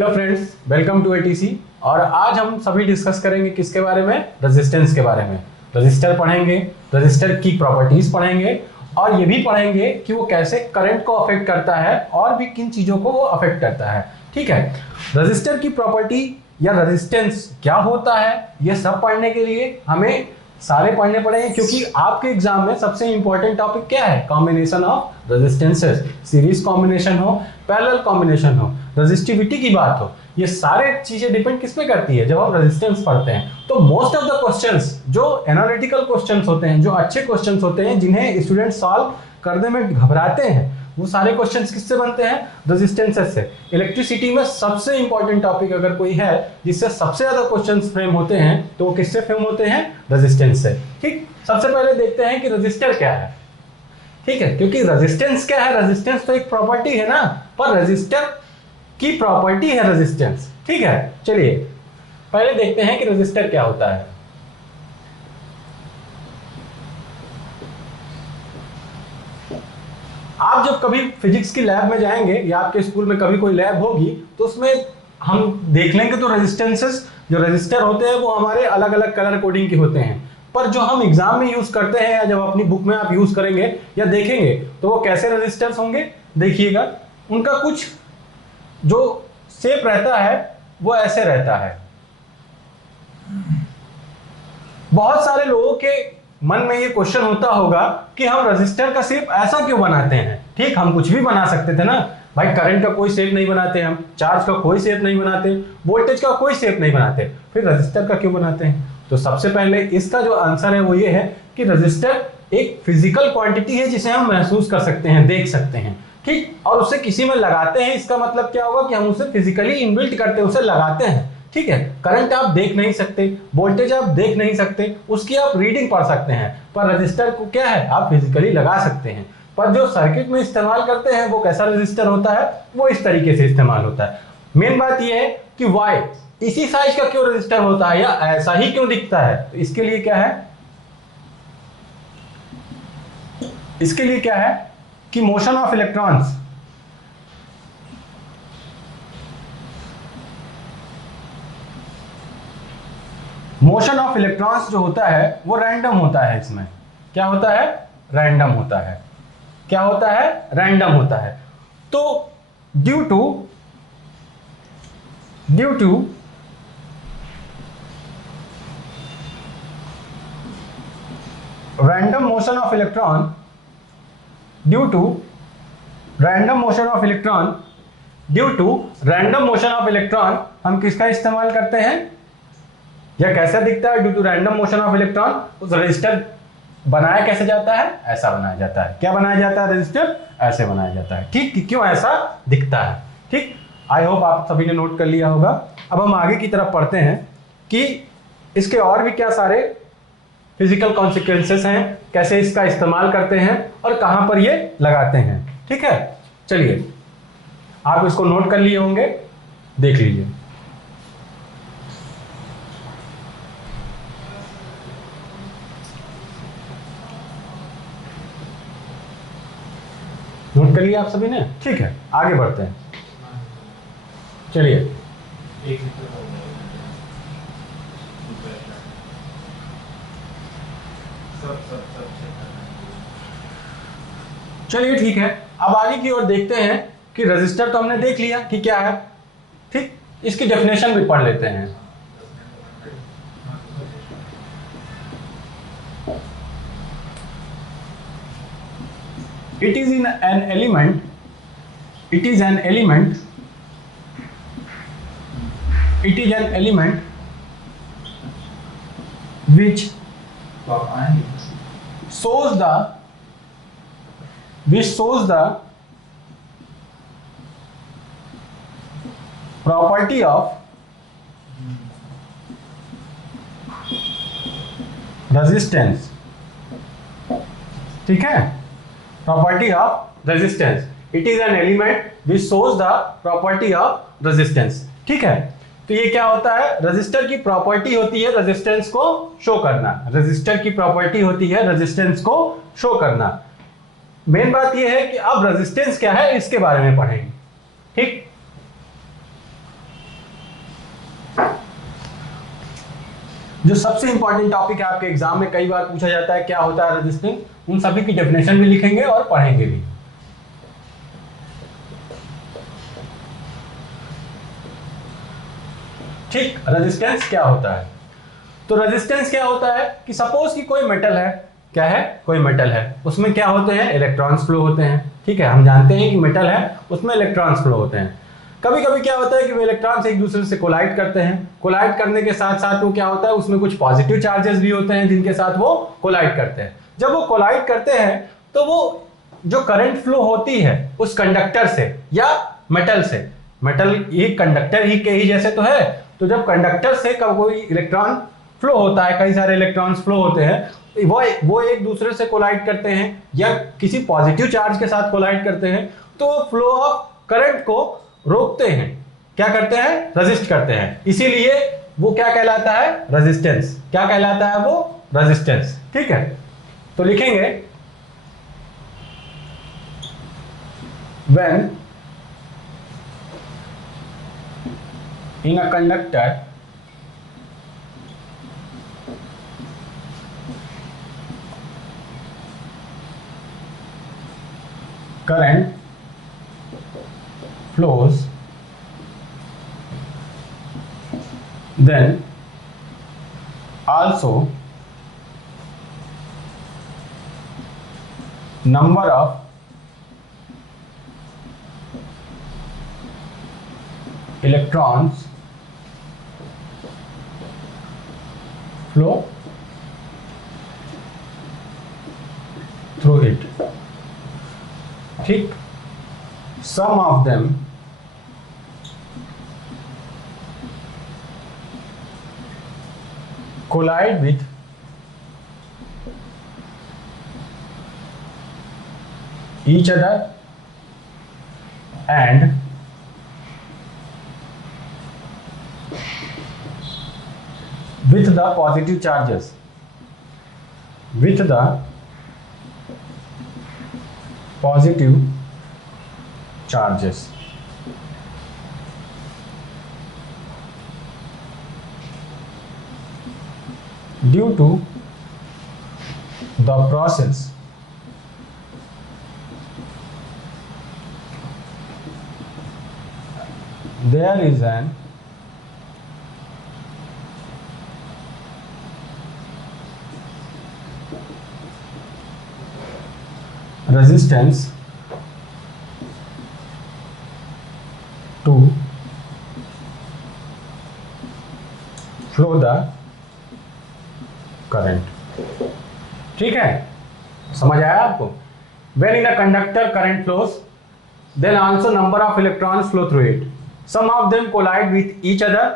Hello friends, welcome to ATC. और आज हम सभी डिस्कस करेंगे किसके बारे में? रेजिस्टेंस के बारे में। रजिस्टर पढ़ेंगे, रजिस्टर की प्रॉपर्टीज पढ़ेंगे और ये भी पढ़ेंगे कि वो कैसे करंट को अफेक्ट करता है और भी किन चीजों को वो अफेक्ट करता है। ठीक है, रजिस्टर की प्रॉपर्टी या रेजिस्टेंस क्या होता है, ये सब पढ़ने के लिए हमें सारे पढ़ने पड़ेंगे, क्योंकि आपके एग्जाम में सबसे इंपॉर्टेंट टॉपिक क्या है? Combination of resistances. Series combination हो, पैरेलल कॉम्बिनेशन हो, रेजिस्टिविटी की बात हो, ये सारे चीजें डिपेंड किस पे करती है? जब आप रेजिस्टेंस पढ़ते हैं तो मोस्ट ऑफ द क्वेश्चंस जो एनालिटिकल क्वेश्चंस होते हैं, जो अच्छे क्वेश्चंस होते हैं, जिन्हें स्टूडेंट सॉल्व करने में घबराते हैं, वो सारे क्वेश्चंस किससे बनते हैं? रेजिस्टेंसेस से। इलेक्ट्रिसिटी में सबसे इंपॉर्टेंट टॉपिक अगर कोई है जिससे सबसे ज्यादा क्वेश्चंस फ्रेम होते हैं तो वो किससे फ्रेम होते हैं? रेजिस्टेंस से। ठीक, सबसे पहले देखते हैं कि रजिस्टर क्या है। ठीक है, क्योंकि रेजिस्टेंस क्या है? रेजिस्टेंस तो एक प्रॉपर्टी है ना, पर रजिस्टर की प्रॉपर्टी है रेजिस्टेंस। ठीक है, चलिए पहले देखते हैं कि रजिस्टर क्या होता है। आप जब कभी फिजिक्स की लैब में जाएंगे या आपके स्कूल में कभी कोई लैब होगी तो उसमें हम देख लेंगे तो रेजिस्टेंसेस, जो रजिस्टर होते हैं वो हमारे अलग अलग कलर कोडिंग के होते हैं, पर जो हम एग्जाम में यूज करते हैं या जब अपनी बुक में आप यूज करेंगे या देखेंगे तो वो कैसे रजिस्टर्स होंगे देखिएगा। उनका कुछ जो शेप रहता है वो ऐसे रहता है। बहुत सारे लोगों के मन में ये क्वेश्चन होता होगा कि हम रजिस्टर का शेप ऐसा क्यों बनाते हैं? ठीक, हम कुछ भी बना सकते थे ना भाई, करंट का कोई शेप नहीं बनाते, हम चार्ज का कोई शेप नहीं बनाते, वोल्टेज का कोई शेप नहीं बनाते, फिर रजिस्टर का क्यों बनाते हैं? तो सबसे पहले इसका जो आंसर है वो ये है कि रजिस्टर एक फिजिकल क्वांटिटी है जिसे हम महसूस कर सकते हैं, देख सकते हैं। ठीक, और उसे किसी में लगाते हैं, इसका मतलब क्या होगा कि हम उसे फिजिकली इनबिल्ट करते हैं, उसे लगाते हैं। ठीक है, करंट आप देख नहीं सकते, वोल्टेज आप देख नहीं सकते, उसकी आप रीडिंग पढ़ सकते हैं, पर रजिस्टर को क्या है? आप फिजिकली लगा सकते हैं। पर जो सर्किट में इस्तेमाल करते हैं वो कैसा रजिस्टर होता है? वो इस तरीके से इस्तेमाल होता है। मेन बात यह है कि वाई इसी साइज का क्यों रजिस्टर होता है या ऐसा ही क्यों दिखता है? तो इसके लिए क्या है? इसके लिए क्या है कि motion of electrons, motion of electrons जो होता है वो रैंडम होता है। इसमें क्या होता है? रैंडम होता है। क्या होता है? रैंडम होता है। तो due to random motion of electron, due to random motion of electron हम किसका इस्तेमाल करते हैं या कैसा दिखता है? Due to random motion of electron उस रजिस्टर बनाया कैसे जाता है? ऐसा बनाया जाता है। क्या बनाया जाता है? रजिस्टर ऐसे बनाया जाता है। ठीक, क्यों ऐसा दिखता है? ठीक, आई होप आप सभी ने नोट कर लिया होगा। अब हम आगे की तरफ पढ़ते हैं कि इसके और भी क्या सारे फिजिकल कॉन्सिक्वेंसेस हैं, कैसे इसका इस्तेमाल करते हैं और कहां पर ये लगाते हैं। ठीक है, चलिए आप इसको नोट कर लिए होंगे, देख लीजिए। नोट कर लिया आप सभी ने? ठीक है, आगे बढ़ते हैं। चलिए चलिए ठीक है, अब आगे की ओर देखते हैं कि रजिस्टर तो हमने देख लिया कि क्या है। ठीक, इसकी डेफिनेशन भी पढ़ लेते हैं। It is an element which shows the property of resistance। ठीक है, property of resistance. It is an element which shows the property of resistance. ठीक है, तो ये क्या होता है? रजिस्टर की प्रॉपर्टी होती है रेजिस्टेंस को शो करना। रजिस्टर की प्रॉपर्टी होती है रेजिस्टेंस को शो करना। मेन बात ये है कि अब रेजिस्टेंस क्या है इसके बारे में पढ़ेंगे। ठीक, जो सबसे इंपॉर्टेंट टॉपिक है आपके एग्जाम में कई बार पूछा जाता है, क्या होता है रेजिस्टेंस, उन सभी की डेफिनेशन भी लिखेंगे और पढ़ेंगे भी। ठीक, रेजिस्टेंस क्या होता है? तो रेजिस्टेंस क्या होता है कि सपोज कि कोई मेटल है, क्या है, कोई मेटल है, उसमें क्या होते हैं, इलेक्ट्रॉन्स फ्लो होते हैं। ठीक है, हम जानते हैं कि मेटल है उसमें इलेक्ट्रॉन्स फ्लो होते हैं। कभी कभी क्या होता है कि वो इलेक्ट्रॉन्स एक दूसरे से कोलाइड करते हैं, कोलाइड करने के साथ साथ वो क्या होता है, उसमें कुछ पॉजिटिव चार्जेस भी होते हैं जिनके साथ वो कोलाइड करते हैं। जब वो कोलाइड करते हैं तो वो जो करंट फ्लो होती है उस कंडक्टर से या मेटल से, मेटल एक कंडक्टर ही के ही जैसे तो है, तो जब कंडक्टर से कोई इलेक्ट्रॉन फ्लो होता है, कई सारे इलेक्ट्रॉन्स फ्लो होते हैं, वो एक दूसरे से कोलाइड करते हैं या किसी पॉजिटिव चार्ज के साथ कोलाइड करते हैं, तो फ्लो ऑफ करंट को रोकते हैं, क्या करते हैं, रेजिस्ट करते हैं। इसीलिए वो क्या कहलाता है, रेजिस्टेंस। क्या कहलाता है वो, रेजिस्टेंस। ठीक है, तो लिखेंगे when in a conductor current flows, then also number of electrons flow through it. ठीक, some of them collide with each other and with the positive charges, with the positive charges. Due to the process there is an resistance to flow the current. ठीक है, समझ आया आपको? When in a conductor current flows, then also number of electrons flow through it. Some of them collide with each other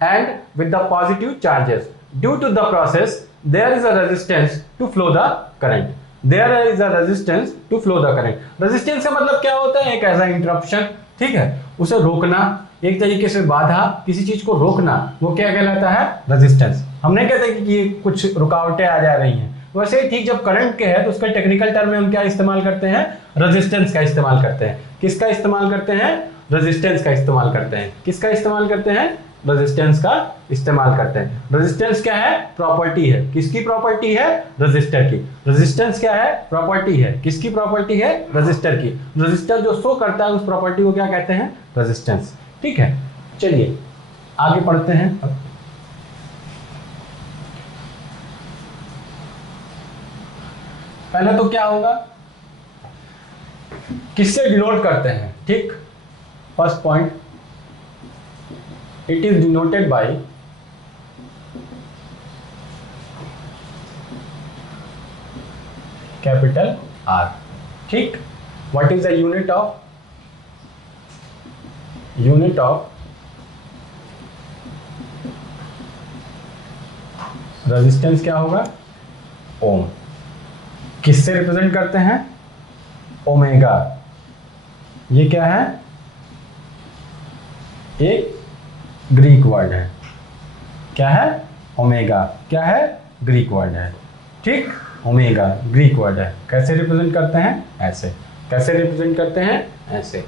and with the positive charges. Due to the process, there is a resistance to flow the current. There is a resistance to flow the current. Resistance का मतलब क्या होता है? एक ऐसा interruption, ठीक है, उसे रोकना, एक तरीके से बाधा, किसी चीज को रोकना, वो क्या कहलाता है, रेजिस्टेंस। हम नहीं कहते कि कुछ रुकावटें आ जा रही हैं, वैसे ही ठीक जब करंट के है तो उसका टेक्निकल टर्म में हम क्या इस्तेमाल करते हैं, रेजिस्टेंस का इस्तेमाल करते हैं। किसका इस्तेमाल करते हैं, रेजिस्टेंस का इस्तेमाल करते हैं। किसका इस्तेमाल करते हैं, रेजिस्टेंस का इस्तेमाल करते हैं। रेजिस्टेंस क्या है, प्रॉपर्टी है। किसकी प्रॉपर्टी है, रेजिस्टर की। रेजिस्टेंस क्या है, प्रॉपर्टी है। किसकी प्रॉपर्टी है, रेजिस्टर की। रेजिस्टर जो शो करता है उस प्रॉपर्टी को क्या कहते हैं, रेजिस्टेंस। ठीक है, चलिए आगे पढ़ते हैं। पहले तो क्या होगा, किससे डिनोट करते हैं। ठीक, first point, it is denoted by capital R. ठीक, what is the unit of resistance क्या होगा, ओम। किससे रिप्रेजेंट करते हैं, ओमेगा। ये क्या है, एक ग्रीक वर्ड है। क्या है, ओमेगा। क्या है, ग्रीक वर्ड है। ठीक, ओमेगा ग्रीक वर्ड है। कैसे रिप्रेजेंट करते हैं, ऐसे। कैसे रिप्रेजेंट करते हैं, ऐसे।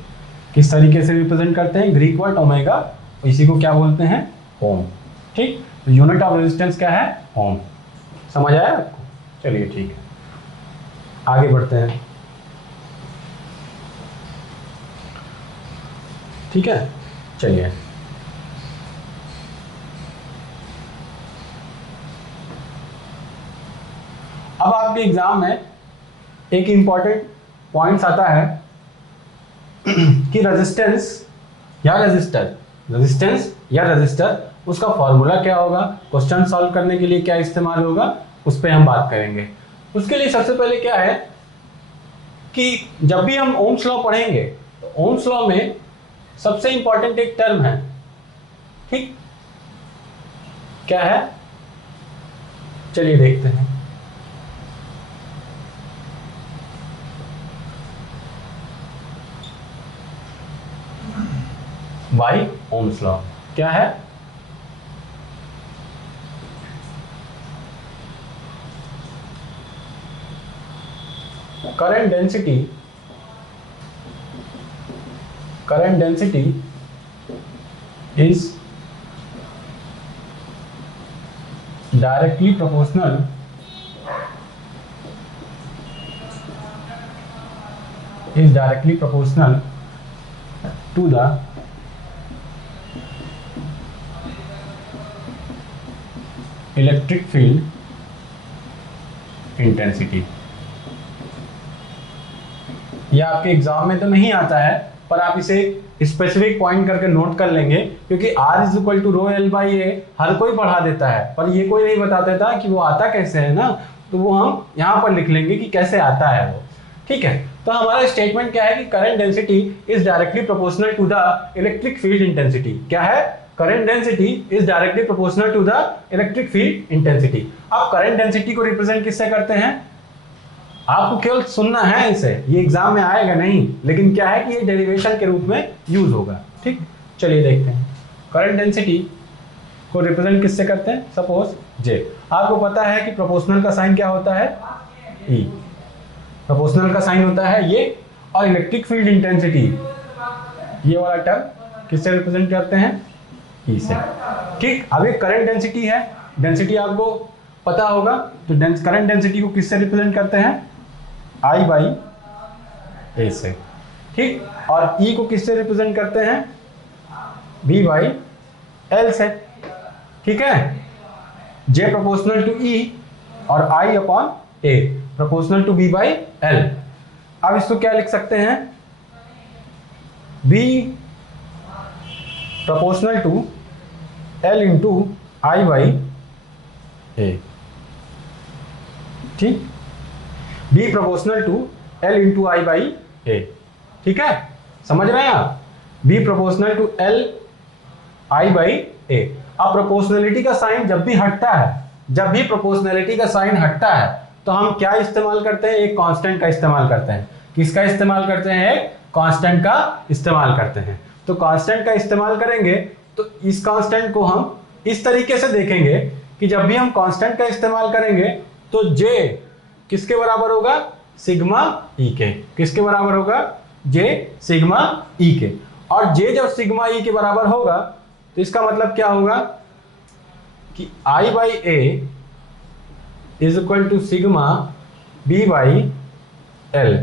किस तरीके से रिप्रेजेंट करते हैं, ग्रीक वर्ड ओमेगा, इसी को क्या बोलते हैं, ओम। ठीक, तो यूनिट ऑफ रेजिस्टेंस क्या है? ओम। समझ आया आपको? चलिए ठीक है, आगे बढ़ते हैं। ठीक है, चलिए अब आपके एग्जाम में एक इंपॉर्टेंट पॉइंट्स आता है कि रेजिस्टेंस या रजिस्टर उसका फॉर्मूला क्या होगा, क्वेश्चन सॉल्व करने के लिए क्या इस्तेमाल होगा, उस पर हम बात करेंगे। उसके लिए सबसे पहले क्या है कि जब भी हम ओम्स लॉ पढ़ेंगे तो ओम्स लॉ में सबसे इंपॉर्टेंट एक टर्म है, ठीक, क्या है? चलिए देखते हैं। बाय ओम्स लॉ क्या है? current density is directly proportional to the electric field intensity। यह आपके एग्जाम में तो नहीं आता है, पर आप इसे स्पेसिफिक पॉइंट करके नोट कर लेंगे, क्योंकि R is equal to rho L by A हर कोई पढ़ा देता है, पर ये कोई नहीं बता देता कि वो आता कैसे है ना, तो वो हम यहाँ पर लिख लेंगे कि कैसे आता है वो। ठीक है, तो हमारा स्टेटमेंट क्या है कि current density is directly proportional to the electric field intensity. क्या है? Current density is directly proportional to the electric field intensity. अब करंट डेंसिटी को रिप्रेजेंट किससे करते हैं? आपको केवल सुनना है इसे, ये एग्जाम में आएगा नहीं, लेकिन क्या है कि ये डेरिवेशन के रूप में यूज होगा। ठीक, चलिए देखते हैं। करंट डेंसिटी को रिप्रेजेंट किससे करते हैं? सपोज जे। आपको पता है कि प्रोपोर्शनल का साइन क्या होता है? ई। प्रोपोर्शनल का साइन होता है ये, और इलेक्ट्रिक फील्ड इंटेंसिटी ये वाला टर्म किससे रिप्रेजेंट करते हैं? ई से। ठीक, अब ये करंट डेंसिटी है, डेंसिटी आपको पता होगा, तो करंट डेंसिटी को किससे रिप्रेजेंट करते हैं? I बाई ए से। ठीक, और E को किससे रिप्रेजेंट करते हैं? B बाई एल से। ठीक है, J प्रोपोर्शनल टू E और I upon A proportional to B by L. अब इसको क्या लिख सकते हैं? B proportional to L into I by A। ठीक, B proportional to L into I by A. ठीक है, समझ रहे हैं आप? B proportional to L I by A. अब प्रोपोर्शनलिटी का साइन जब भी प्रोपोर्शनलिटी का साइन हटता है तो हम क्या इस्तेमाल करते हैं? एक कांस्टेंट का इस्तेमाल करते हैं। किसका इस्तेमाल करते हैं? एक कांस्टेंट का इस्तेमाल करते हैं। तो कांस्टेंट का इस्तेमाल करेंगे तो इस कांस्टेंट को हम इस तरीके से देखेंगे कि जब भी हम कांस्टेंट का इस्तेमाल करेंगे तो J किसके बराबर होगा? सिग्मा ई के। किसके बराबर होगा? J सिग्मा ई के। और J जब सिग्मा ई के बराबर होगा तो इसका मतलब क्या होगा कि I by A is equal to sigma B by L.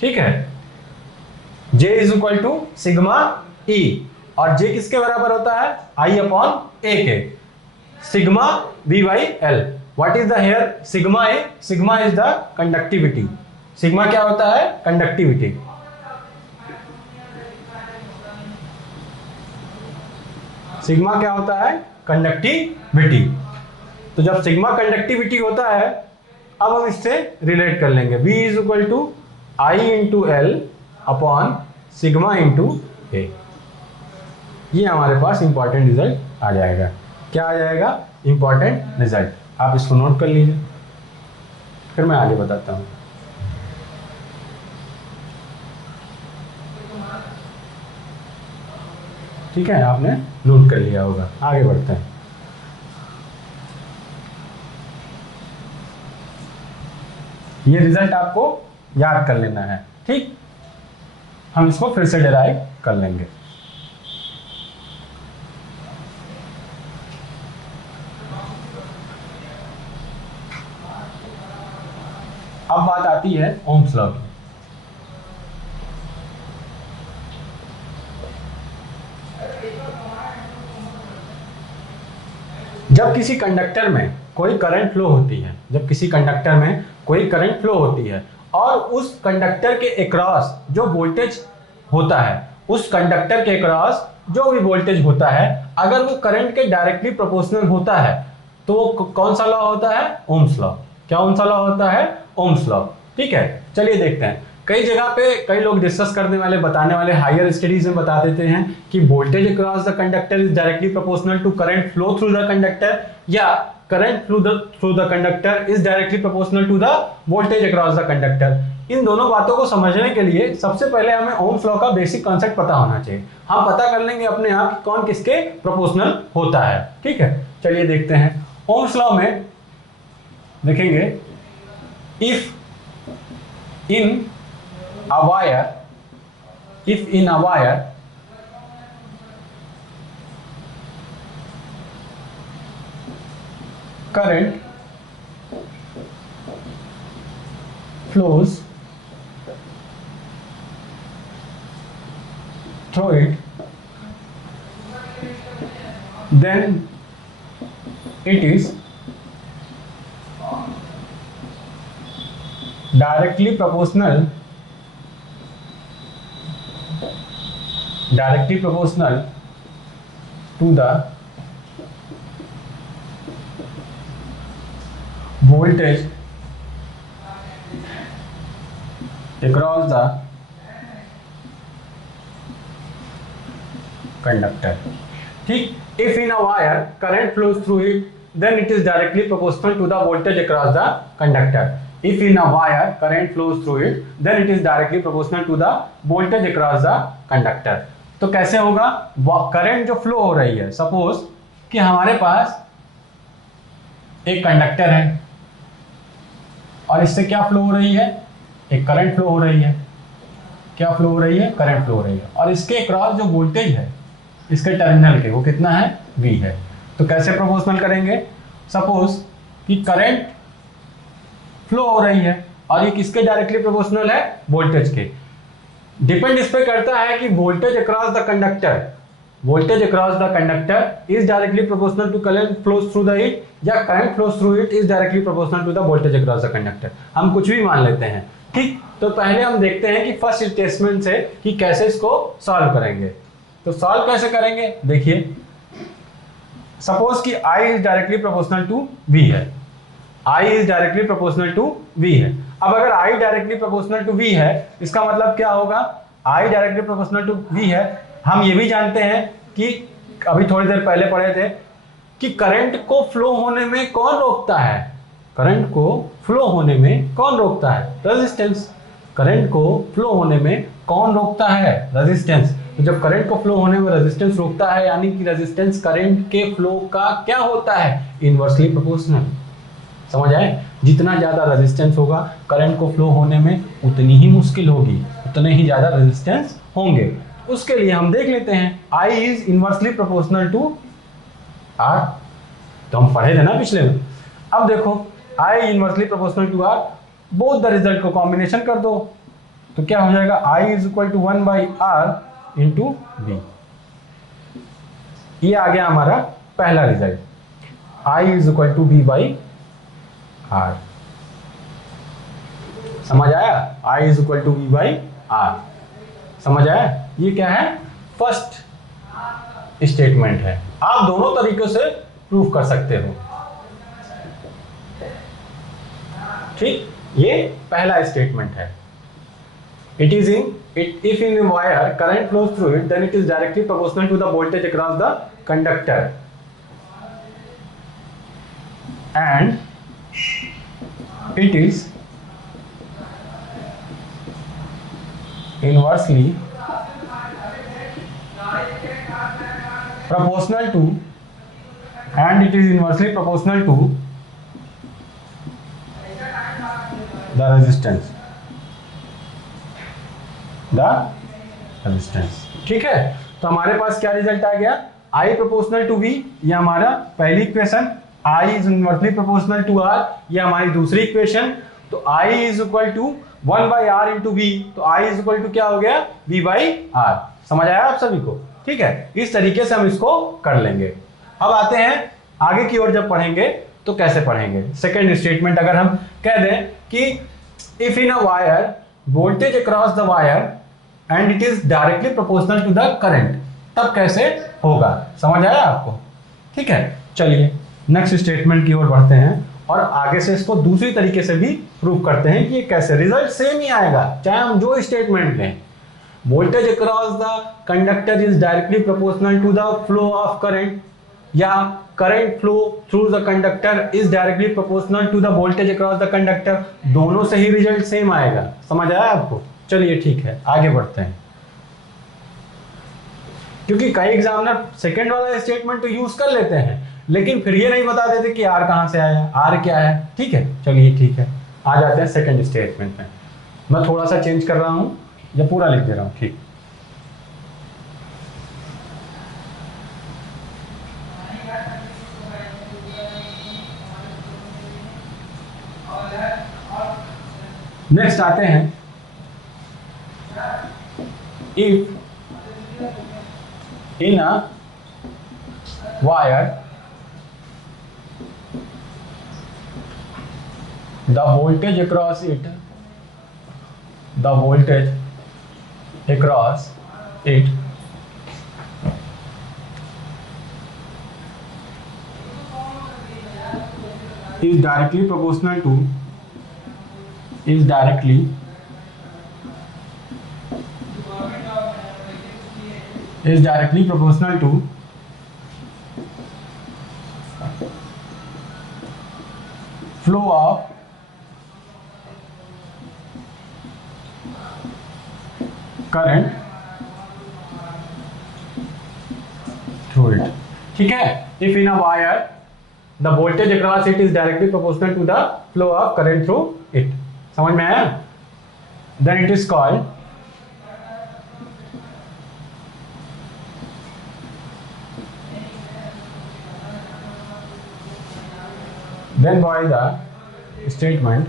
ठीक है, J is equal to sigma E, और J किसके बराबर होता है? I अपॉन ए के, sigma B by L. What is the here sigma A? Sigma is the conductivity. Sigma क्या होता है? Conductivity. Sigma क्या होता है? Conductivity. तो जब sigma conductivity होता है, अब हम इससे रिलेट कर लेंगे। V is equal to I into L upon sigma into A। ये हमारे पास इंपॉर्टेंट रिजल्ट आ जाएगा। क्या आ जाएगा? Important result. आप इसको नोट कर लीजिए, फिर मैं आगे बताता हूं। ठीक है, आपने नोट कर लिया होगा। आगे बढ़ते हैं। ये रिजल्ट आपको याद कर लेना है। ठीक, हम इसको फिर से डिराइव कर लेंगे। आती है ओम्स लॉ की। जब किसी कंडक्टर में कोई करंट फ्लो होती है, जब किसी कंडक्टर में कोई करंट फ्लो होती है और उस कंडक्टर के अक्रॉस जो वोल्टेज होता है, उस कंडक्टर के अक्रॉस जो भी वोल्टेज होता है, अगर वो करंट के डायरेक्टली प्रोपोर्शनल होता है तो वो कौन सा लॉ होता है? Ohm's law. क्या कौन सा लॉ होता है? Ohm's law. ठीक है, चलिए देखते हैं। कई जगह पे कई लोग डिस्कस करने वाले, बताने वाले हायर स्टडीज में बता देते हैं कि voltage across the conductor is directly proportional to current flow through the conductor, या current through the conductor is directly proportional to the voltage across the conductor. इन दोनों बातों को समझने के लिए सबसे पहले हमें ओम्स लॉ का बेसिक कॉन्सेप्ट पता होना चाहिए। हम पता कर लेंगे अपने आप कि कौन किसके प्रोपोर्शनल होता है। ठीक है, चलिए देखते हैं। ओम्स लॉ में देखेंगे, if in a wire, if in a wire current flows through it, then it is directly proportional to the voltage across the conductor. ठीक, if in a wire current flows through it, then it is directly proportional to the voltage across the conductor. If in a wire current flows through it, then it is directly proportional to the voltage across the conductor. तो कैसे होगा? Current जो flow हो रही है, suppose कि हमारे पास एक कंडक्टर है और इससे क्या फ्लो हो रही है? एक करंट फ्लो हो रही है। क्या फ्लो हो रही है? करंट फ्लो हो रही है। और इसके अक्रॉस जो वोल्टेज है इसके टर्मिनल के, वो कितना है? V है। तो कैसे प्रोपोर्शनल करेंगे? सपोज कि करंट फ्लो हो रही है और ये किसके डायरेक्टली प्रोपोर्शनल है? वोल्टेज के। डिपेंड इस पे करता है कि voltage across the conductor, voltage across the conductor is directly proportional to current flows through the it, या current flows through it is directly proportional to the voltage across the conductor. हम कुछ भी मान लेते हैं। ठीक, तो पहले हम देखते हैं कि फर्स्ट स्टेटमेंट से कि कैसे इसको सॉल्व करेंगे। तो सॉल्व कैसे करेंगे? देखिए, सपोज कि I is directly proportional to V है। I is directly proportional to V है। अब अगर I directly proportional to V है, इसका मतलब क्या होगा? I directly proportional to V है। हम ये भी जानते हैं कि अभी थोड़ी देर पहले पढ़े थे कि करंट को फ्लो होने में कौन रोकता है? करंट को फ्लो होने में कौन रोकता है? रेजिस्टेंस। करंट को फ्लो होने में कौन रोकता है? रेजिस्टेंस। तो जब करंट को फ्लो होने में रेजिस्टेंस रोकता है, यानी कि रेजिस्टेंस करंट के फ्लो का क्या होता है? Inversely proportional. समझ आए? जितना ज्यादा रेजिस्टेंस होगा करंट को फ्लो होने में उतनी ही मुश्किल होगी, उतने ही ज्यादा रेजिस्टेंस होंगे। उसके लिए हम देख लेते हैं I is inversely proportional to R। तो हम पढ़े थे ना पिछले में। अब देखो I inversely proportional to R, both the result को कॉम्बिनेशन कर दो तो क्या हो जाएगा? I is equal to 1/R into V। ये आ गया हमारा पहला result. I is equal to V/R। समझ आया? I is equal to V/R। समझ आया? ये क्या है? फर्स्ट स्टेटमेंट है। आप दोनों तरीकों से प्रूफ कर सकते हो। ठीक, ये पहला स्टेटमेंट है। It is if in wire current flows through it, then it is directly proportional to the voltage across the conductor and it is inversely proportional to the resistance। ठीक है, तो हमारे पास क्या रिजल्ट आ गया? I प्रोपोर्शनल टू V, ये हमारा पहली equation. I is inversely proportional to R, ये हमारी दूसरी इक्वेशन। तो I is equal to 1/r into V, तो I इज इक्वल टू क्या हो गया V/r। समझ आया आप सभी को? ठीक है, इस तरीके से हम इसको कर लेंगे। अब आते हैं आगे की ओर, जब पढ़ेंगे तो कैसे पढ़ेंगे। सेकेंड स्टेटमेंट अगर हम कह दें कि if in a wire voltage across the wire and it is directly proportional to the current, तब कैसे होगा। समझ आया आपको? ठीक है, चलिए नेक्स्ट स्टेटमेंट की ओर बढ़ते हैं और आगे से इसको दूसरी तरीके से भी प्रूव करते हैं कि ये कैसे। रिजल्ट सेम ही आएगा चाहे हम जो स्टेटमेंट लें। Voltage across the conductor is directly proportional to the flow of current, या current flow through the conductor is directly proportional to the voltage across the conductor, दोनों से ही रिजल्ट सेम आएगा। समझ आया आपको? चलिए ठीक है, आगे बढ़ते हैं। क्योंकि कई एग्जामिनर सेकंड वाला स्टेटमेंट तो यूज कर लेते हैं, लेकिन फिर ये नहीं बता देते कि आर कहां से आया, आर क्या है। ठीक है, चलिए ठीक है, आ जाते हैं सेकंड स्टेटमेंट में। मैं थोड़ा सा चेंज कर रहा हूं या पूरा लिख दे रहा हूं? ठीक, नेक्स्ट आते हैं, if in a wire the voltage across it is directly proportional to flow of current through it। ठीक है, if in a wire the voltage across it is directly proportional to the flow of current through it। समझ में आया? then it is called then by the statement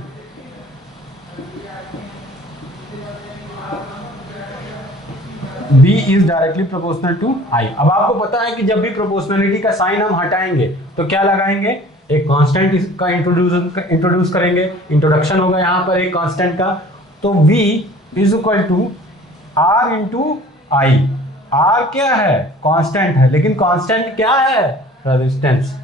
B is directly proportional to I। अब आपको पता है कि जब भी प्रोपोर्शनलिटी का साइन हम हटाएंगे तो क्या लगाएंगे, एक कांस्टेंट का इंट्रोड्यूस करेंगे, इंट्रोडक्शन होगा यहाँ पर एक कांस्टेंट का। तो V is equal to R into I. R क्या है? कांस्टेंट है, लेकिन कांस्टेंट क्या है? रेजिस्टेंस।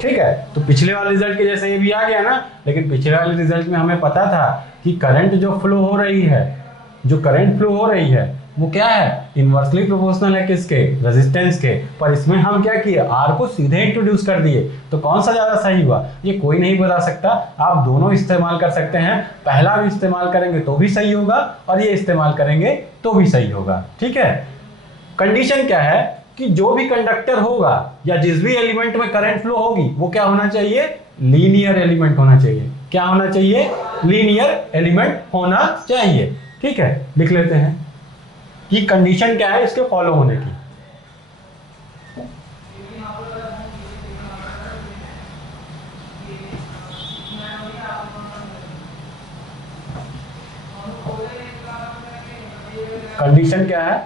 ठीक है, तो पिछले वाले रिजल्ट के जैसे ये भी आ गया ना, लेकिन पिछले वाले रिजल्ट में हमें पता था कि करंट जो फ्लो हो रही है, वो क्या है? इनवर्सली प्रोपोर्शनल है किसके? रेजिस्टेंस के। पर इसमें हम क्या किए, आर को सीधे इंट्रोड्यूस कर दिए। तो कौन सा ज्यादा सही हुआ, ये कोई नहीं बता सकता। आप दोनों इस्तेमाल कर सकते हैं, पहला भी इस्तेमाल करेंगे तो भी सही होगा और ये इस्तेमाल करेंगे तो भी सही होगा। ठीक है, कंडीशन क्या है कि जो भी कंडक्टर होगा या जिस भी एलिमेंट में करंट फ्लो होगी वो क्या होना चाहिए? लीनियर एलिमेंट होना चाहिए। क्या होना चाहिए? लीनियर एलिमेंट होना चाहिए। ठीक है, लिख लेते हैं कि कंडीशन क्या है इसके फॉलो होने की। कंडीशन क्या है?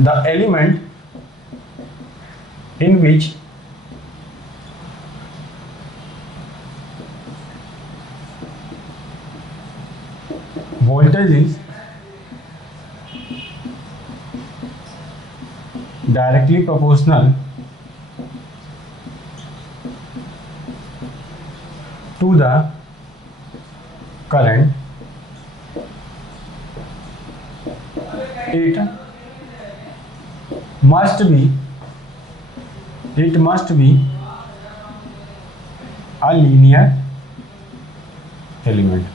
the element in which voltage is directly proportional to the current, it must be a linear element।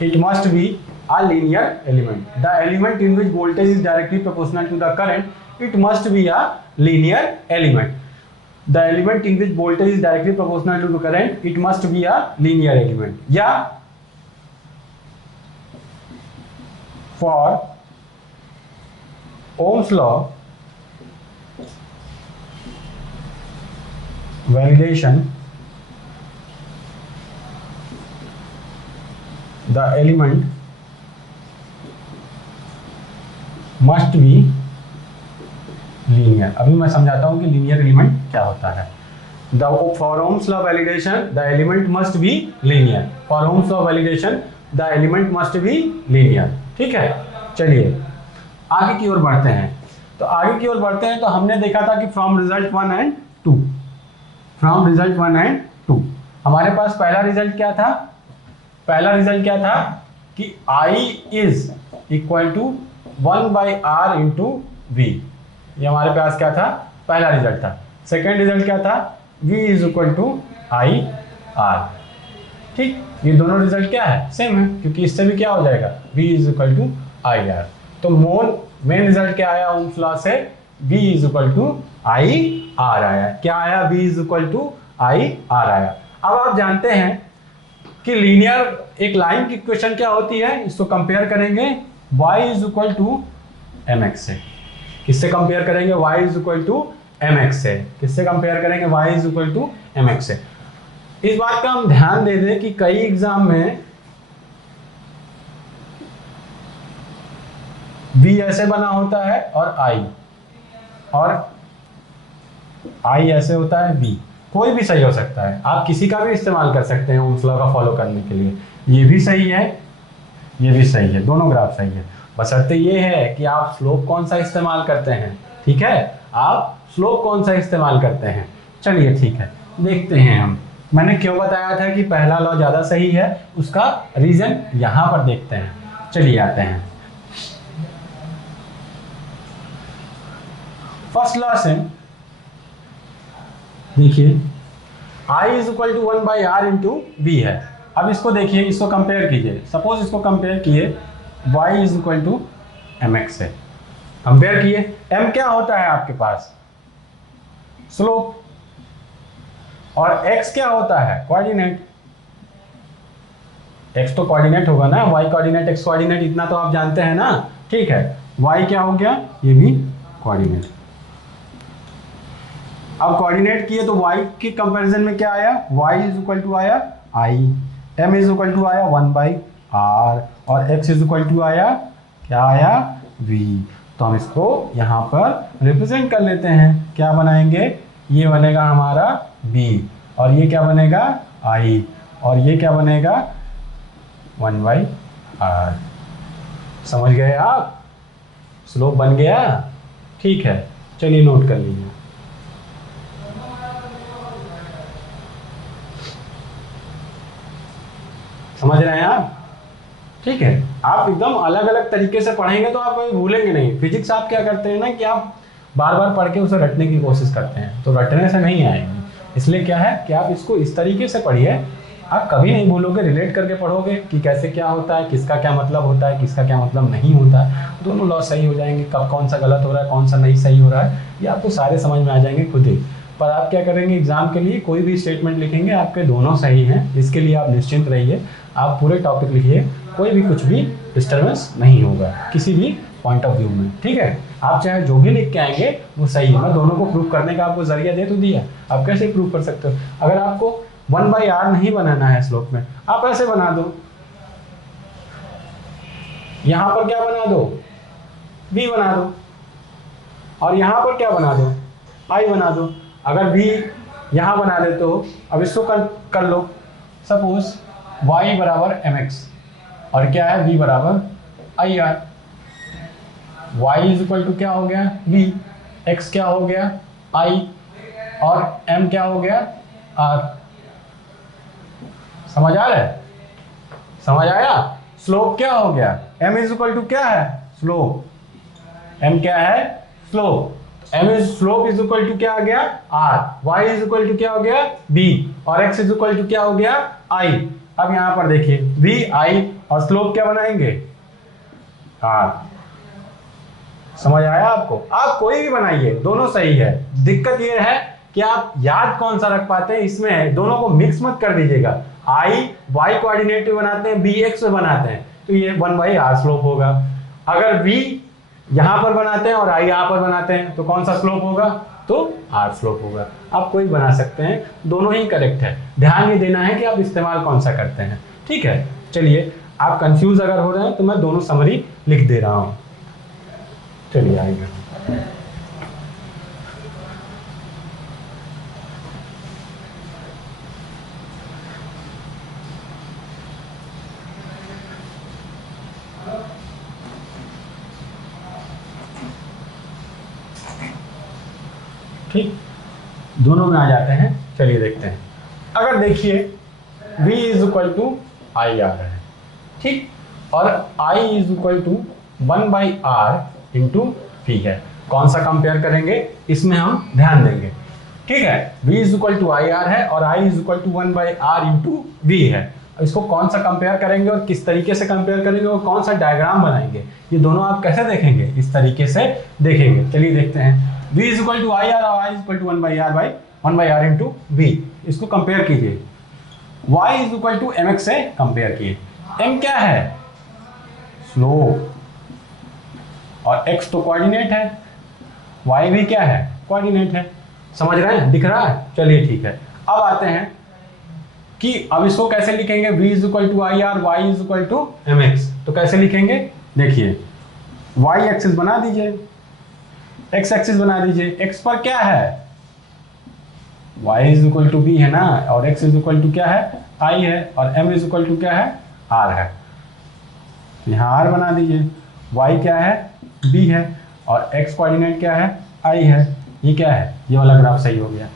It must be a linear element। The element in which voltage is directly proportional to the current, it must be a linear element। The element in which voltage is directly proportional to the current, it must be a linear element। या for Ohm's law validation the element must be linear। अभी मैं समझाता हूं कि linear element क्या होता है। The for Ohm's law validation the element must be linear। For Ohm's law validation the element must be linear। ठीक है, चलिए आगे की ओर बढ़ते हैं। तो आगे की ओर बढ़ते हैं तो हमने देखा था कि from result 1 and 2, from result 1 and 2 हमारे पास पहला रिजल्ट क्या था? पहला रिजल्ट क्या था कि I is equal to 1/r into V. ये हमारे पास क्या था? पहला रिजल्ट था। सेकेंड रिजल्ट क्या था? V is equal to I R. ठीक, ये दोनों रिजल्ट क्या है? सेम है, क्योंकि इससे भी क्या हो जाएगा? V is equal to I R. तो मेन रिजल्ट क्या आया ओम्स लॉ से? V is equal to I R आया। क्या आया? V is equal to I R आया। अब आप जानते हैं कि लीनियर एक लाइन की इक्वेशन क्या होती है? इसको कंपेयर करेंगे y is equal to M X से। किससे कंपेयर करेंगे? y is equal to M X से। किससे कंपेयर करेंगे? y is equal to M X से। इस बात का हम ध्यान दे दें कि कई एग्जाम में v ऐसे बना होता है और I ऐसे होता है v। कोई भी सही हो सकता है, आप किसी का भी इस्तेमाल कर सकते हैं ओम्स लॉ का फॉलो करने के लिए। ये भी सही है, ये भी सही है, दोनों ग्राफ सही है। बशर्ते ये है कि आप स्लोप कौन सा इस्तेमाल करते हैं। ठीक है, आप स्लोप कौन सा इस्तेमाल करते हैं। चलिए ठीक है, देखते हैं हम। मैंने क्यों बताया था कि पहला लॉ ज़्यादा सही है, उसका रीजन यहाँ पर देखते हैं। चलिए आते हैं फर्स्ट लॉ से। देखिए I is equal to 1/r into V है। अब इसको देखिए, इसको कंपेयर कीजिए। सपोज इसको कंपेयर किए y is equal to M X से। कंपेयर किए, m क्या होता है आपके पास? स्लोप। और x क्या होता है? कोऑर्डिनेट। x तो कोऑर्डिनेट होगा ना, y कोऑर्डिनेट x कोऑर्डिनेट, इतना तो आप जानते हैं ना। ठीक है, y क्या हो गया? ये भी कोऑर्डिनेट। अब कोऑर्डिनेट किए तो y के कंपैरिजन में क्या आया? y इज इक्वल टू आया I, m is equal to आया 1/r और x इज इक्वल टू आया क्या आया? v। तो हम इसको यहाँ पर रिप्रेजेंट कर लेते हैं। क्या बनाएंगे? ये बनेगा हमारा b और ये क्या बनेगा? I और ये क्या बनेगा? 1/r। समझ गए आप? स्लोप बन गया। ठीक है, चलिए नोट कर लीजिए। समझ रहे हैं आप? ठीक है, आप एकदम अलग अलग तरीके से पढ़ेंगे तो आप कभी भूलेंगे नहीं। फिजिक्स आप क्या करते हैं ना कि आप बार बार पढ़ के उसे रटने की कोशिश करते हैं, तो रटने से नहीं आएंगे। इसलिए क्या है कि आप इसको इस तरीके से पढ़िए, आप कभी नहीं भूलोगे। रिलेट करके पढ़ोगे कि कैसे क्या होता है, किसका क्या मतलब होता है, किसका क्या मतलब नहीं होता है। दोनों लॉ सही हो जाएंगे। कब कौन सा गलत हो रहा है, कौन सा नहीं सही हो रहा है, ये आपको सारे समझ में आ जाएंगे खुद ही। पर आप क्या करेंगे, एग्जाम के लिए कोई भी स्टेटमेंट लिखेंगे आपके दोनों सही हैं, इसके लिए आप निश्चिंत रहिए। आप पूरे टॉपिक लिखिए, कोई भी कुछ भी डिस्टर्बेंस नहीं होगा किसी भी पॉइंट ऑफ व्यू में। ठीक है, आप चाहे जो भी लिख के आएंगे वो सही है। मैं दोनों को प्रूव करने का आपको जरिया दे तो दिया, आप कैसे प्रूव कर सकते हो? अगर आपको 1/r नहीं बनाना है स्लोप में, आप ऐसे बना दो। यहां पर क्या बना दो? v बना दो और यहां पर क्या बना दो? I बना दो। अगर v यहां बना दे तो अब इसको कर लो। सपोज y बराबर mx और क्या है? v बराबर ir। y is equal to क्या हो गया? v। x क्या हो गया? I और m क्या हो गया? r। समझ आ रहा है? समझ आया? स्लोप क्या हो गया? m इज इक्वल टू क्या है? स्लोप। m क्या है? Slope. m is slope is equal to क्या आ गया? r। y is equal to क्या हो गया? b और x इज इक्वल टू क्या हो गया? I। अब यहां पर देखिए v I और स्लोप क्या बनाएंगे? r। समझ आया आपको? आप कोई भी बनाइए, दोनों सही है। दिक्कत ये है कि आप याद कौन सा रख पाते हैं, इसमें दोनों को मिक्स मत कर दीजिएगा। I y कोऑर्डिनेट पे बनाते हैं, b x पे बनाते हैं, तो ये 1/r स्लोप होगा। अगर V यहां पर बनाते हैं और I यहां पर बनाते हैं तो कौन सा स्लोप होगा? तो R स्लोप होगा। आप कोई बना सकते हैं, दोनों ही करेक्ट है। ध्यान ये देना है कि आप इस्तेमाल कौन सा करते हैं। ठीक है, चलिए आप कंफ्यूज अगर हो रहे हैं तो मैं दोनों समरी लिख दे रहा हूं। चलिए आइए, ठीक, दोनों में आ जाते हैं। चलिए देखते हैं। अगर देखिए V is equal to I R है, ठीक, और I is equal to 1/r into V है। कौन सा कंपेयर करेंगे इसमें हम ध्यान देंगे। ठीक है, V is equal to I R है और I is equal to 1/r into V है। इसको कौन सा कंपेयर करेंगे और किस तरीके से कंपेयर करेंगे और कौन सा डायग्राम बनाएंगे, ये दोनों आप कैसे देखेंगे? इस तरीके से देखेंगे। चलिए देखते हैं। V is equal to I R और I is equal to 1/r into V. इसको कंपेयर कीजिए। Y is equal to mx से कंपेयर किए। m क्या है? स्लोप, और x तो कोऑर्डिनेट है, y भी क्या है? कोऑर्डिनेट है। समझ रहे हैं? दिख रहा है? चलिए ठीक है। अब आते हैं कि अब इसको कैसे लिखेंगे? V is equal to I R, y is equal to mx। तो कैसे लिखेंगे? देखिए, y एक्सिस बना दीजिए, x एक्सिस बना दीजिए। x पर क्या है? y is equal to b है ना, और x इज इक्वल टू क्या है? I है, और m इज इक्वल टू क्या है? r है। यहाँ r बना दीजिए। y क्या है? b है, और x कोऑर्डिनेट क्या है? I है। ये क्या है? ये वाला ग्राफ सही हो गया,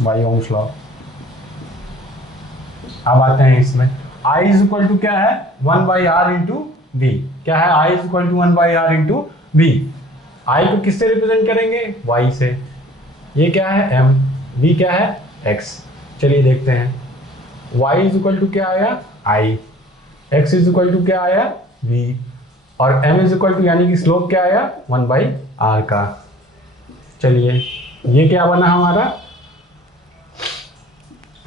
बाय ओम्स लॉ। अब आते हैं इसमें। I इज इक्वल टू क्या है? 1/r into we. क्या है? I is equal to 1/r into V. I को किससे रिप्रेजेंट करेंगे? y से। ये क्या है? m। v क्या है? x। चलिए देखते हैं। y इज इक्वल टू क्या आया? I। x is equal to क्या आया? v। और m इज इक्वल टू यानी कि स्लोप क्या आया? 1/r का। चलिए, ये क्या बना हमारा?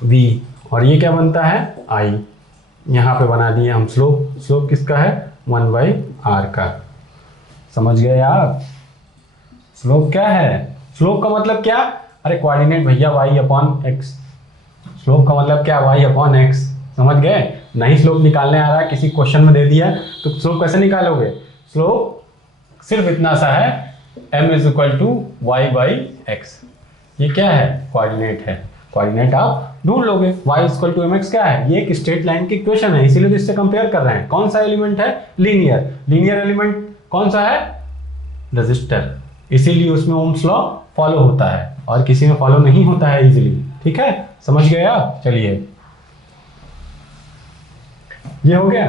v, और ये क्या बनता है? I। यहाँ पे बना दिए हम स्लोप। स्लोप किसका है? 1/r का। समझ गए आप? स्लोप क्या है? स्लोप का मतलब क्या? अरे कोऑर्डिनेट भैया y अपॉन x। स्लोप का मतलब क्या? y upon x। समझ गए? नहीं स्लोप निकालने आ रहा है, किसी क्वेश्चन में दे दिया है तो स्लोप कैसे निकालोगे? स्लोप सिर्फ इतना सा है, m is equal to y/x। ये क्या है? कोऑर्डिनेट है। कोऑर्डिनेट आप ढूंढ लोगे। y is equal to mx क्या है? ये एक स्ट्रेट लाइन की इक्वेशन है, इसीलिए तो इससे कंपेयर कर रहे हैं। कौन सा एलिमेंट है? लीनियर। लीनियर एलिमेंट कौन सा है? रेजिस्टर। इसीलिए उसमें ओम्स लॉ फॉलो होता है और किसी में फॉलो नहीं होता है इजीली। ठीक है, समझ गए आप? चलिए, ये हो गया।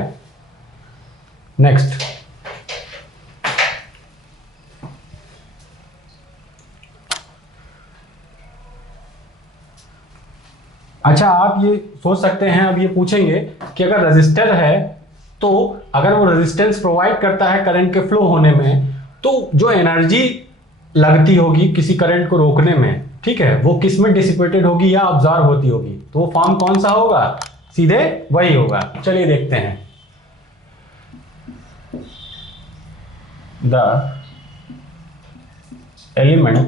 नेक्स्ट, अच्छा आप ये सोच सकते हैं, अब ये पूछेंगे कि अगर रेजिस्टर है तो अगर वो रेजिस्टेंस प्रोवाइड करता है करंट के फ्लो होने में, तो जो एनर्जी लगती होगी किसी करंट को रोकने में, ठीक है, वो किस में डिसिपेटेड होगी या ऑब्जॉर्ब होती होगी? तो वो फॉर्म कौन सा होगा? सीधे वही होगा। चलिए देखते हैं। The element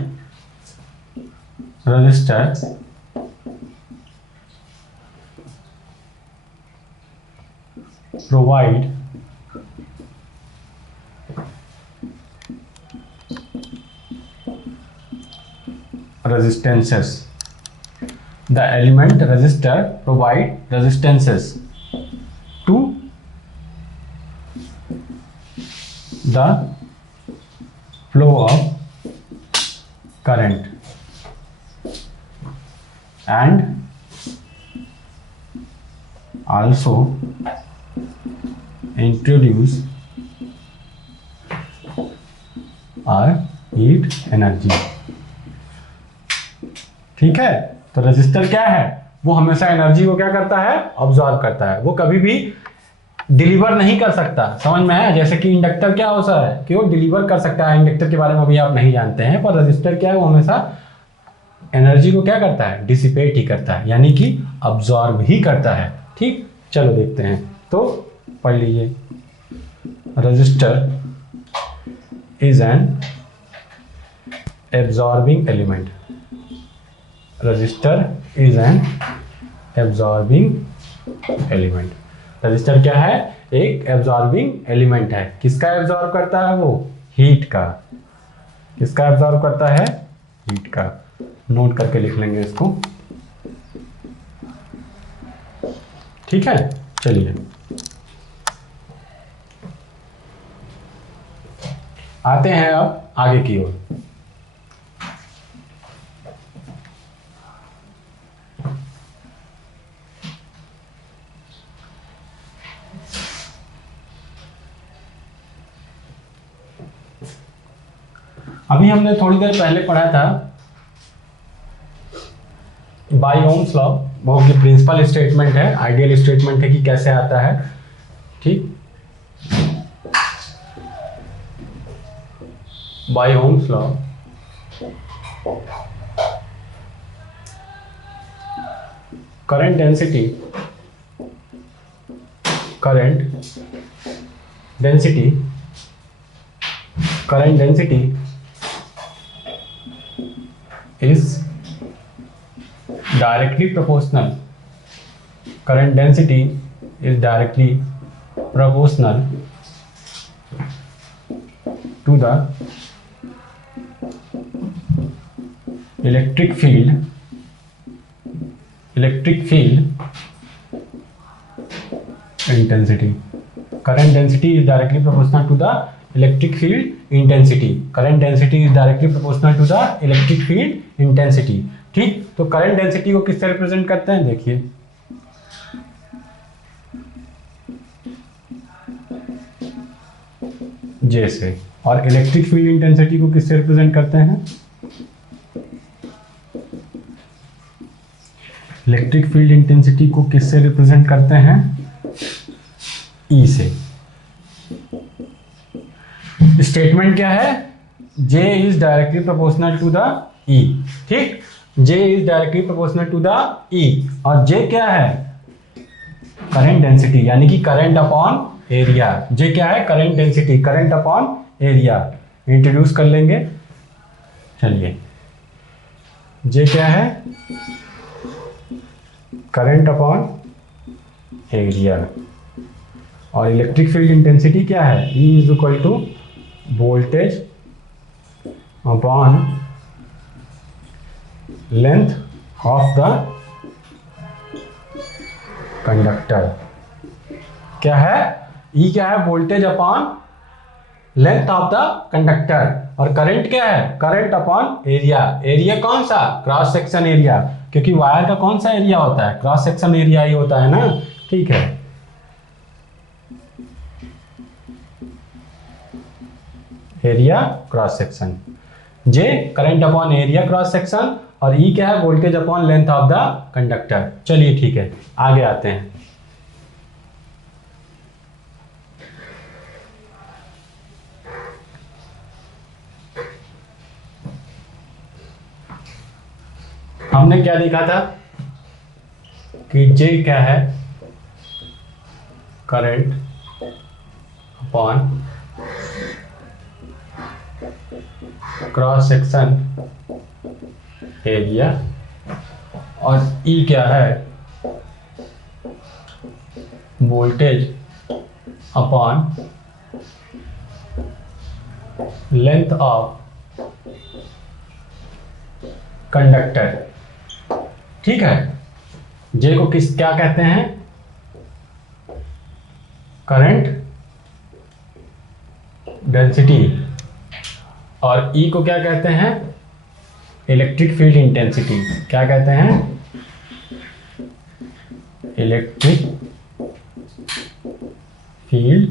resistor provide resistances. The element resistor provide resistances to the flow of current and also introduce our heat energy। ठीक है, तो रेजिस्टर क्या है? वो हमेशा एनर्जी को क्या करता है? ऑब्जॉर्व करता है। वो कभी भी डिलीवर नहीं कर सकता। समझ में आया? जैसे कि इंडक्टर क्या होता है कि वो डिलीवर कर सकता है, इंडक्टर के बारे में अभी आप नहीं जानते हैं, पर रेजिस्टर क्या है? वो हमेशा एनर्जी को क्या करता है? डिसिपेट ही करता है, यानी कि ऑब्जॉर्व ही करता है। ठीक, चलो देखते हैं। तो पढ़ लीजिए। resistor is an absorbing element. Resistor is an absorbing element. Register क्या है? एक एब्जॉर्बिंग एलिमेंट है. किसका एब्जॉर्ब करता है वो? हीट का. किसका एब्जॉर्ब करता है? हीट का. नोट करके लिख लेंगे इसको. ठीक है, चलिए आते हैं अब आगे की ओर. अभी हमने थोड़ी देर पहले पढ़ा था बाय ओम्स लॉ. वो की प्रिंसिपल स्टेटमेंट है, आइडियल स्टेटमेंट है कि कैसे आता है. ठीक, by Ohm's law current density is directly proportional. Current density is directly proportional to the electric field intensity. Current density is directly proportional to the electric field intensity. Current density is directly proportional to the electric field intensity. ठीक, तो current density को किससे represent करते हैं? देखिए, जे से. और electric field intensity को किससे रिप्रेजेंट करते हैं? इलेक्ट्रिक फील्ड इंटेंसिटी को किससे रिप्रेजेंट करते हैं? ई से. स्टेटमेंट क्या है? J is directly proportional to the E. ठीक, J is directly proportional to the E. और J क्या है? करंट डेंसिटी, यानी कि करंट अपॉन एरिया. J क्या है? Current density, current upon area. Introduce कर लेंगे. चलिए, J क्या है? Current upon area. और इलेक्ट्रिक फील्ड इंटेंसिटी क्या है? E is equal to voltage upon length of the conductor. क्या है? E क्या है? Voltage upon length of the conductor. और करंट क्या है? Current upon area. एरिया कौन सा? क्रॉस सेक्शन एरिया, क्योंकि वायर का कौन सा एरिया होता है? क्रॉस सेक्शन एरिया ही होता है ना. ठीक है, area cross section. J current upon area cross section, और ई क्या है? Voltage upon length of the conductor. चलिए ठीक है, आगे आते हैं. हमने क्या देखा था कि जे क्या है? Current upon cross section area, और E क्या है? Voltage upon length of conductor. ठीक है, J को क्या कहते हैं? Current density. और E को क्या कहते हैं? Electric field intensity. क्या कहते हैं? Electric field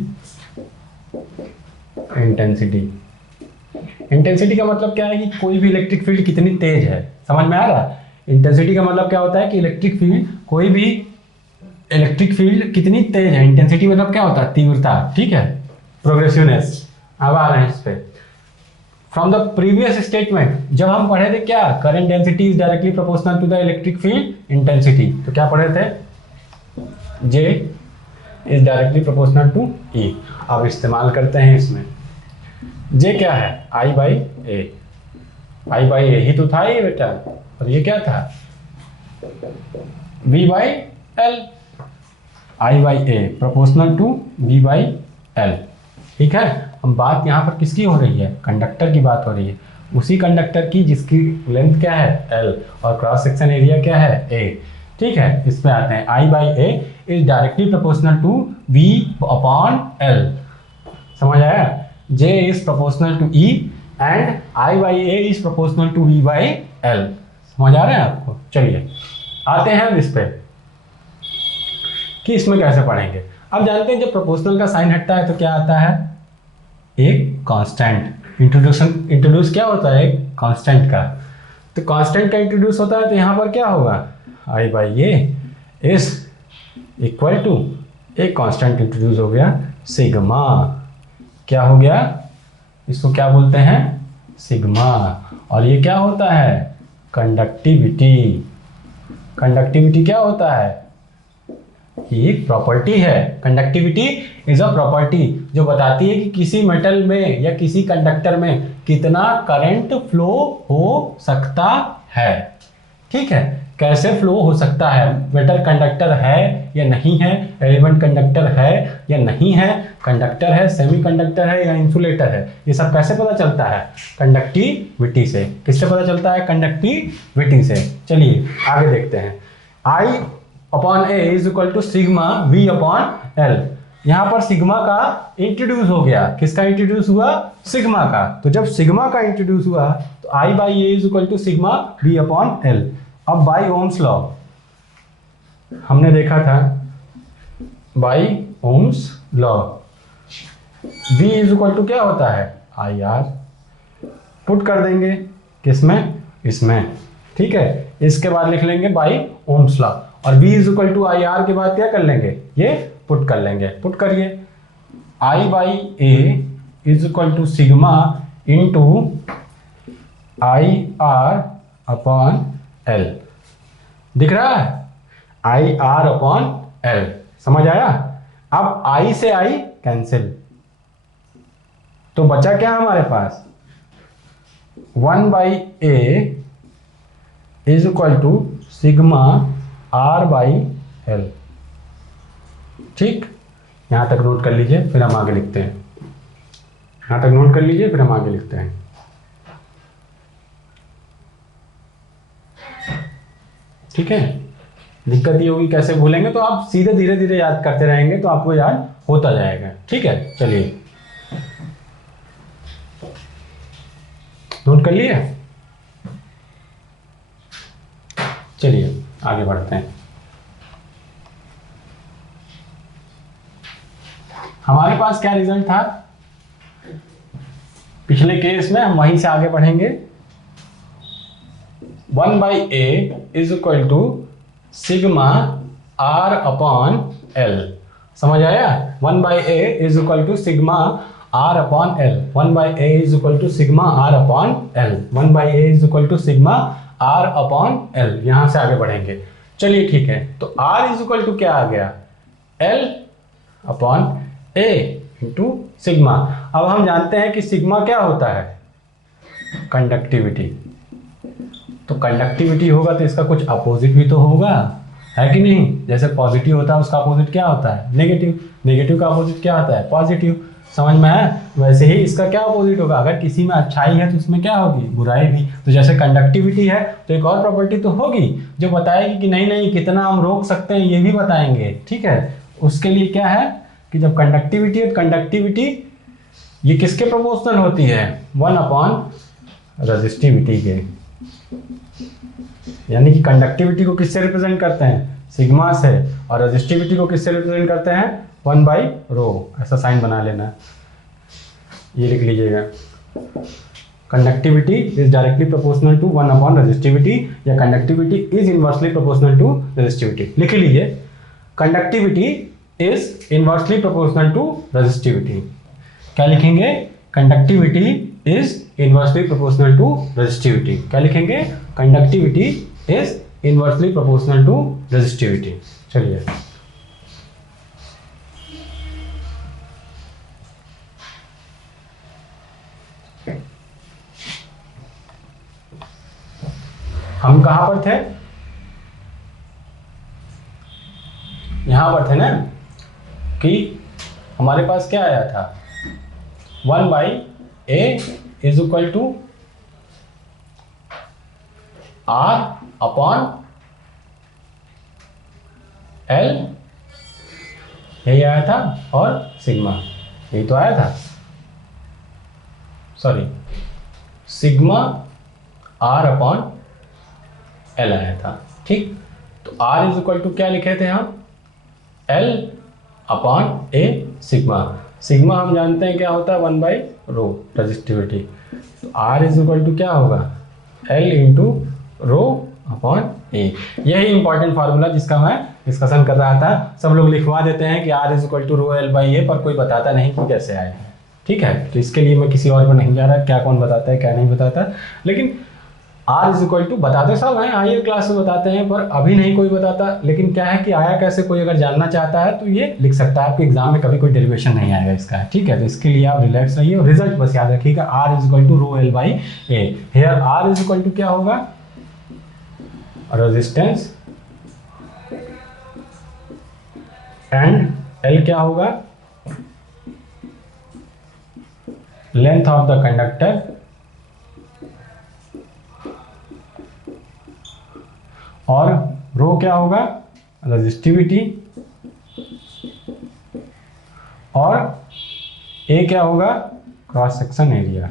intensity. इंटेंसिटी का मतलब क्या है? कि कोई भी इलेक्ट्रिक फील्ड कितनी तेज है. समझ में आ रहा है? इंटेंसिटी का मतलब क्या होता है? कि इलेक्ट्रिक फील्ड, कोई भी इलेक्ट्रिक फील्ड कितनी तेज है. इंटेंसिटी मतलब क्या होता है? तीव्रता. ठीक है, प्रोग्रेसिवनेस. अब आ रहे हैं इस पे. फ्रॉम द प्रीवियस स्टेटमेंट जब हम पढ़े थे क्या? Current density is directly proportional to the electric field intensity. तो क्या पढ़े थे? J is directly proportional to E। अब इस्तेमाल करते हैं इसमें। J क्या है? I by A. I by A ही तो था ये बेटा, और ये क्या था? V by L. I by A proportional to V by L. ठीक है, हम बात यहाँ पर किसकी हो रही है? कंडक्टर की बात हो रही है, उसी कंडक्टर की जिसकी लेंथ क्या है? L, और क्रॉस सेक्शन एरिया क्या है? A। ठीक है, इसमें आते हैं। I by A is directly proportional to V upon L। समझ आया? J is proportional to E and I by A is proportional to V by L। समझ आ रहा है आपको? चलिए आते हैं अब इस पे कि इसमें कैसे पढ़ेंगे। अब जानते हैं जब प्रोपोर्शनल का साइन हटता है तो क्या आता है? एक कांस्टेंट। इंट्रोड्यूस क्या होता है? एक कांस्टेंट का। तो कांस्टेंट का इंट्रोड्यूस होता है तो यहाँ पर क्या होगा? I by A is equal to एक कांस्टेंट इंट्रोड्यूस हो गया, सिग्मा। क्या हो गया? इसको क्या बोलते हैं? सिग्मा। और ये क्या होता है? कंडक्टिविटी। कंडक्टिविटी क्या होता है? ये एक प्रॉपर्टी है। कंडक्टिविटी इज अ प्रॉपर्टी जो बताती है कि किसी मेटल में या किसी कंडक्टर में कितना करंट फ्लो हो सकता है। ठीक है, कैसे फ्लो हो सकता है, मेटल कंडक्टर है या नहीं है, एलिमेंट कंडक्टर है या नहीं है, कंडक्टर है, सेमीकंडक्टर है या इंसुलेटर है, ये सब कैसे पता चलता है? कंडक्टिविटी से। किससे पता चलता है? कंडक्टिविटी से। चलिए आगे देखते हैं। I upon A is equal to sigma V upon L. यहाँ पर सिग्मा का इंट्रोड्यूस हो गया। किसका इंट्रोड्यूस हुआ? सिग्मा का। तो जब सिग्मा का इंट्रोड्यूस हुआ तो I by A is equal to sigma V upon L. अब बाई ओम्स लॉ हमने देखा था, by Ohm's law V is equal to क्या होता है? IR। पुट कर देंगे किसमें? इसमें। ठीक है, इसके बाद लिख लेंगे बाई ओम्स लॉ, और V is equal to IR के बाद क्या कर लेंगे? ये पुट कर लेंगे। पुट करिए। I by A is equal to sigma into IR upon L। दिख रहा है? IR upon L। समझ आया? अब I से I कैंसिल, तो बचा क्या हमारे पास? 1 by A is equal to sigma R by L. ठीक, यहां तक नोट कर लीजिए, फिर हम आगे लिखते हैं। यहां तक नोट कर लीजिए, फिर हम आगे लिखते हैं। ठीक है, दिक्कत ये होगी कैसे भूलेंगे, तो आप सीधे धीरे धीरे याद करते रहेंगे तो आपको याद होता जाएगा। ठीक है, चलिए नोट कर लिए? चलिए आगे बढ़ते हैं। हमारे पास क्या रिजल्ट था पिछले केस में? हम वहीं से आगे बढ़ेंगे। 1 by A is equal to sigma R upon L. समझ आया? 1 by A is equal to sigma R upon L. 1 by A is equal to sigma R upon L. 1 by A is equal to sigma R upon L. यहां से आगे बढ़ेंगे। चलिए ठीक है, तो R इज इक्वल टू क्या आ गया? L अपॉन ए इंटू सिग्मा। अब हम जानते हैं कि सिग्मा क्या होता है? कंडक्टिविटी। तो कंडक्टिविटी होगा तो इसका कुछ अपोजिट भी तो होगा, है कि नहीं? जैसे पॉजिटिव होता है उसका अपोजिट क्या होता है? नेगेटिव। नेगेटिव का अपोजिट क्या होता है? पॉजिटिव। समझ में आया? वैसे ही इसका क्या अपोजिट होगा? अगर किसी में अच्छाई है तो उसमें क्या होगी? बुराई भी। तो जैसे कंडक्टिविटी है तो एक और प्रॉपर्टी तो होगी जो बताएगी कि नहीं नहीं कितना हम रोक सकते हैं, ये भी बताएंगे। ठीक है, उसके लिए क्या है कि जब कंडक्टिविटी है, कंडक्टिविटी ये किसके प्रोपोर्शनल होती है? 1 अपॉन रेजिस्टिविटी के। यानी कि कंडक्टिविटी को किससे रिप्रेजेंट करते हैं? सिग्मा से। और रेजिस्टिविटी को किससे रिप्रेजेंट करते हैं? 1 बाई रो। ऐसा साइन बना लेना, ये लिख लीजिएगा। Conductivity is directly proportional to 1 upon resistivity, या conductivity is inversely proportional to resistivity. लिख लीजिए, conductivity is inversely proportional to resistivity. क्या लिखेंगे? Conductivity is inversely proportional to resistivity. क्या लिखेंगे? Conductivity is inversely proportional to resistivity. चलिए हम कहाँ पर थे, यहां पर थे ना, कि हमारे पास क्या आया था, 1/a is equal to r upon l, यही आया था, और सिग्मा, यही तो आया था, sorry sigma r upon l आया था। ठीक, तो r इज इक्वल टू क्या लिखे थे हम, l upon a sigma. Sigma हम जानते हैं क्या होता है, 1/रो रजिस्टिविटी। तो r इज इक्वल टू क्या होगा, l into rho upon a। यही इंपॉर्टेंट फार्मूला जिसका मैं डिस्कशन कर रहा था। सब लोग लिखवा देते हैं कि r is equal to rho l/a, पर कोई बताता नहीं कि कैसे आए हैं। ठीक है, तो इसके लिए मैं किसी और पर नहीं जा रहा, क्या कौन बताता है क्या नहीं बताता, लेकिन r इज इक्वल टू बताते सब हैं, हायर क्लास में बताते हैं, पर अभी नहीं कोई बताता। लेकिन क्या है कि आया कैसे, कोई अगर जानना चाहता है तो ये लिख सकता है, आपके एग्जाम में कभी कोई डेरिवेशन नहीं आएगा इसका। ठीक है, तो इसके लिए आप रिलैक्स रहिए और रिजल्ट बस याद रखिएगा, r is equal to rho l/a। Here r is equal to क्या होगा, रेजिस्टेंस, एंड l क्या होगा, लेंथ ऑफ द कंडक्टर, और रो क्या होगा, रेजिस्टिविटी, और ए क्या होगा, क्रॉस सेक्शन एरिया।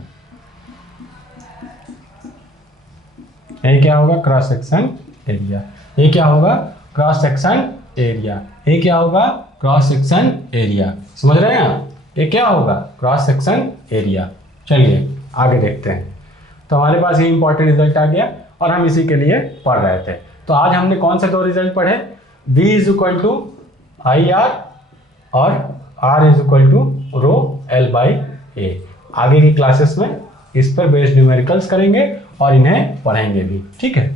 ए क्या होगा, क्रॉस सेक्शन एरिया। ए क्या होगा, क्रॉस सेक्शन एरिया। ए क्या होगा, क्रॉस सेक्शन एरिया। समझ रहे हैं आप, ये क्या होगा, क्रॉस सेक्शन एरिया। चलिए आगे देखते हैं। तो हमारे पास ये इंपॉर्टेंट रिजल्ट आ गया और हम इसी के लिए पढ़ रहे थे। तो आज हमने कौन से दो रिजल्ट पढ़े, V is equal to IR और R is equal to rho l/a। आगे की क्लासेस में इस पर बेस्ड न्यूमेरिकल्स करेंगे और इन्हें पढ़ेंगे भी। ठीक है।